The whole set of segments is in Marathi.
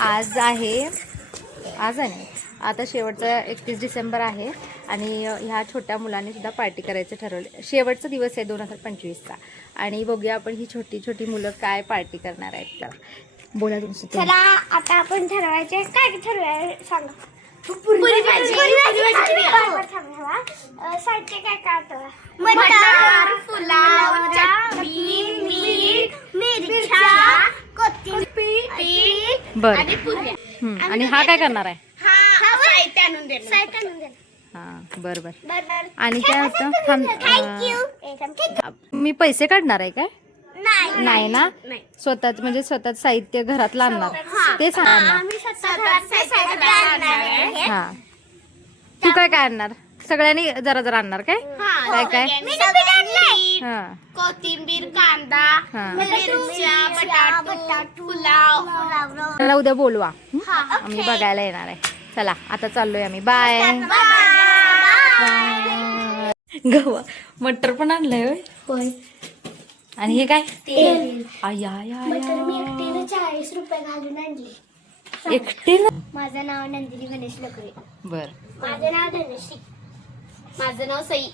आज आहे आता शेवटचा 31 डिसेंबर आहे आणि ह्या छोट्या मुलांनी सुद्धा पार्टी करायचं ठरवलं. शेवटचा दिवस आहे 2025चा आणि बघूया आपण ही छोटी छोटी मुलं काय पार्टी करणार आहेत. तर बोला तुमचं. चला आता आपण ठरवायचे काय ठरवाय सांगा. साहित्य काय काय मटर, पुलाव, मिरच्या, कोथिंबीर बरं आणि पुऱ्या. आणि हा काय करणार आहे? साहित्य आणून दे. हां बरं बरं. आणि काय असतं मी पैसे काढणार आहे काय? नाही ना, स्वतःच म्हणजे स्वतःच साहित्य घरात आणणार ते सांगणार. हा तू काय काय आणणार? सगळ्यांनी जरा जरा आणणार काय काय काय? हा कोथिंबीर, कांदा, मिरच्या, बटाटू, पुलाव. मला उद्या बोलवा, आम्ही बघायला येणार आहे. चला आता चाललोय आम्ही. बाय. गव्हा मटर पण आणलंय होय. आणि हे काय? आया मी एकटीने 40 रुपये घालून आणले. एकटीनं? माझं नाव नंदिनी गणेश लकरे. बर. माझं नाव धनश्री. माझं नाव सई.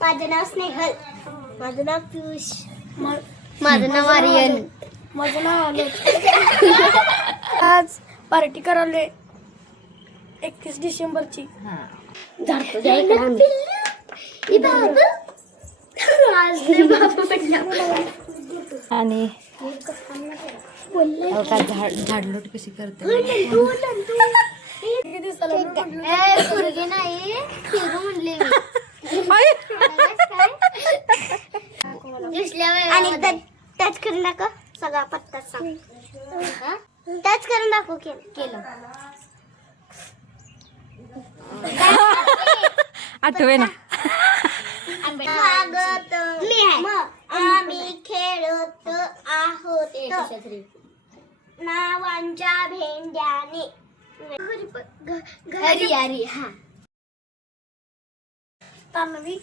माझं नाव स्नेहल. माझं नाव पियुष. माझं नाव आर्यन. माझं नाव आज पार्टी करायला 31 डिसेंबरची. आणि झाडलोट कशी करते? आणि टच करून दाखव सगळा पत्ता सांग. टच करून दाखव. केलं आठवे ना. आम्ही खेळत आहोत नावांच्या भेंड्याने घरी आरी. हा तानवी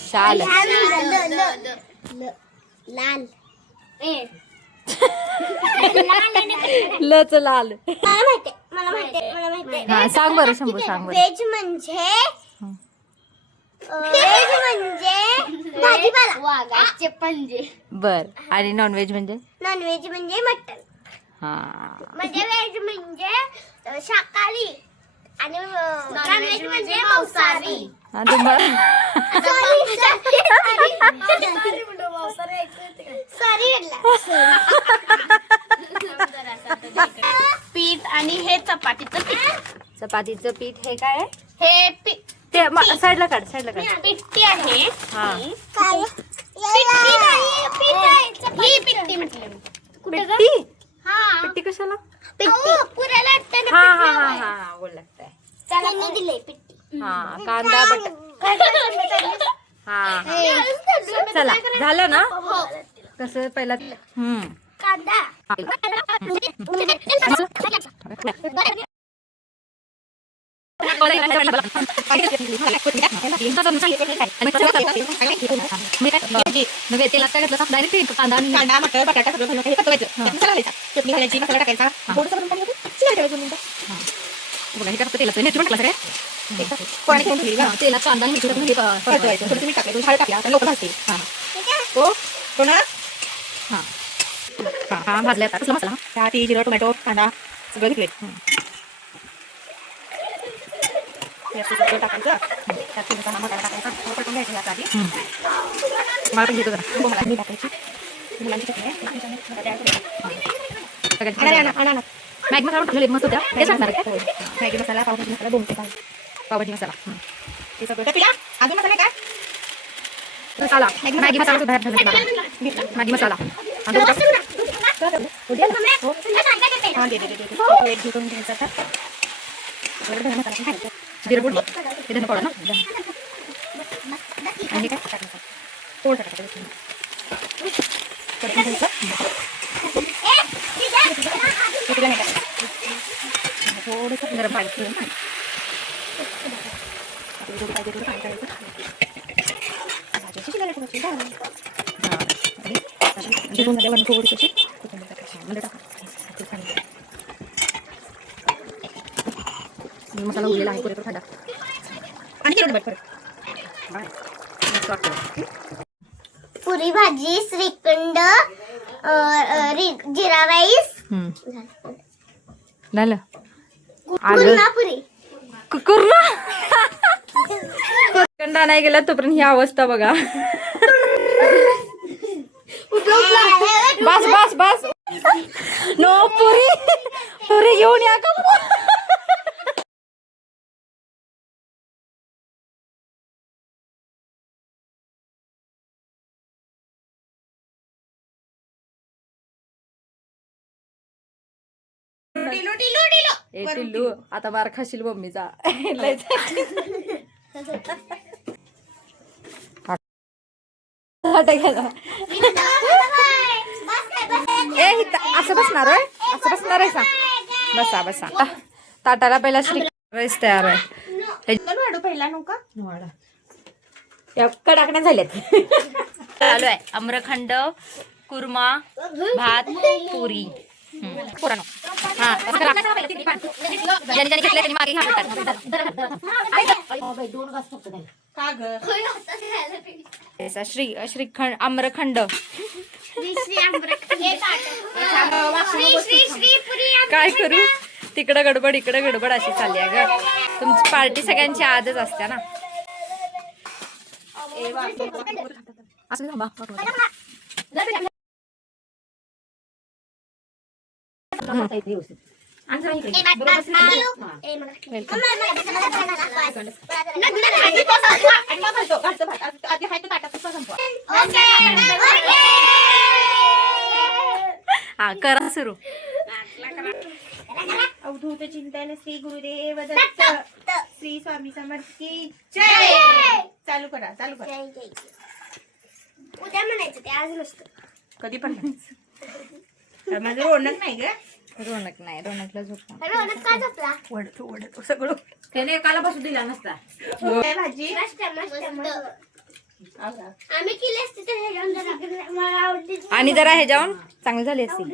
शाल लाल लच लाल. मला माहिती. हा सांग बरं शंभू, सांग बरं. व्हेज म्हणजे भाजीपाला. वाघाचे पंजे. बर. आणि नॉनव्हेज म्हणजे? नॉनव्हेज म्हणजे मटन. हा म्हणजे व्हेज म्हणजे शाकाहारी आणि नॉनव्हेज म्हणजे मांसाहारी. हा तुम्हाला पीठ आणि हे चपातीचं पीठ. चपातीचं पीठ. हे काय आहे? हे पीठ ते साईडला काढ. पिट्टी आहे. हा पिट्टी म्हटलं कुठे पिट्टी. हा पिट्टी कशाला? पुऱ्या लाटताना हा हा हा हा बोल लागतंय. त्याला दिले पिट्टी. हा कांदा हा चला झालं ना. कसं पहिला कांदा कांदा मटर बटाटा सगळं चटणी घालायची, मसाला टाकायचा. तेलात कांदा मीठ तुम्ही टाकले हळद टाकल्या तर लवकर भाजते. हा भाजल्या कसला मसाला? त्या ती जिरं टोमॅटो कांदा सगळं घेतले. टाकायचं त्यात मसाला टाकायचा. पटकन घ्यायचं याचा आधी. मला पण घेतो जरा. मला मी टाकायची मुलांची चटणी मॅगी मसाला ठेवले मस्त होत्या. ते टाकणार आहे का? मॅगी मसाला, पावभाजी मसाला, 2 पावभाजी मसाला हे सगळं टाकला. अजून मसाला काय? मसाला मॅगी मसाला सुद्धा मॅगी मसाला जिरं पूड हे धने पावडर ना. आणि काय थोडं थोडंसं गरम पाणी मसाला उरलेला आहे पुरेपूर खाडा आणि पुरी भाजी, श्रीखंड, जिरा राईस, झालं पुरी. कंडा नाही गेला तोपर्यंत ही अवस्था बघा. बस बस बस नो पुरी पुरी घेऊन या का. टिल्लू आता मार खाशील मम्मीचा. असं बसणार आहे, असं बसणार आहे का. बसा बसा. ताटाला पहिला राईस तयार आहे. पहिला नका कडाकण्या झाल्यात. चालू आहे आम्रखंड, कुर्मा, भात, पुरी. पुराण हा ज्याने घेतलं त्यांनी मागे घ्या. श्रीखंड आम्रखंड काय करू. तिकडं गडबड इकडं गडबड अशी चालली आहे ग. तुमची पार्टी सगळ्यांची आजच असते ना. असं थांबा. हा करा सुरू. अवधूत चिंतन श्री गुरुदेव दत्त श्री स्वामी समर्थ की जय. चालू करा चालू करा. उद्या म्हणायचं ते आज नसतं. कधी पण माझं रोनक नाही ग. रोनक नाही, रोनकला झोपला. रोनक का झोपला. वडतो वडतो सगळं. त्याने एकाला बसू दिला नसता. काय भाजी आम्ही केली असते तर हे घेऊन जरा मला आवडते. आणि जरा हे जाऊन चांगली झाली असती.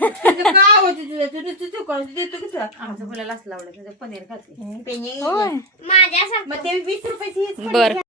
तुझं काय आवडते तुझं तुझं तुझं कोण देतो की तुला. आमचं मुलाला असलं आवडत पनीर खाते. पेनी माझ्यासारखं मग ते 20 रुपयाची बर.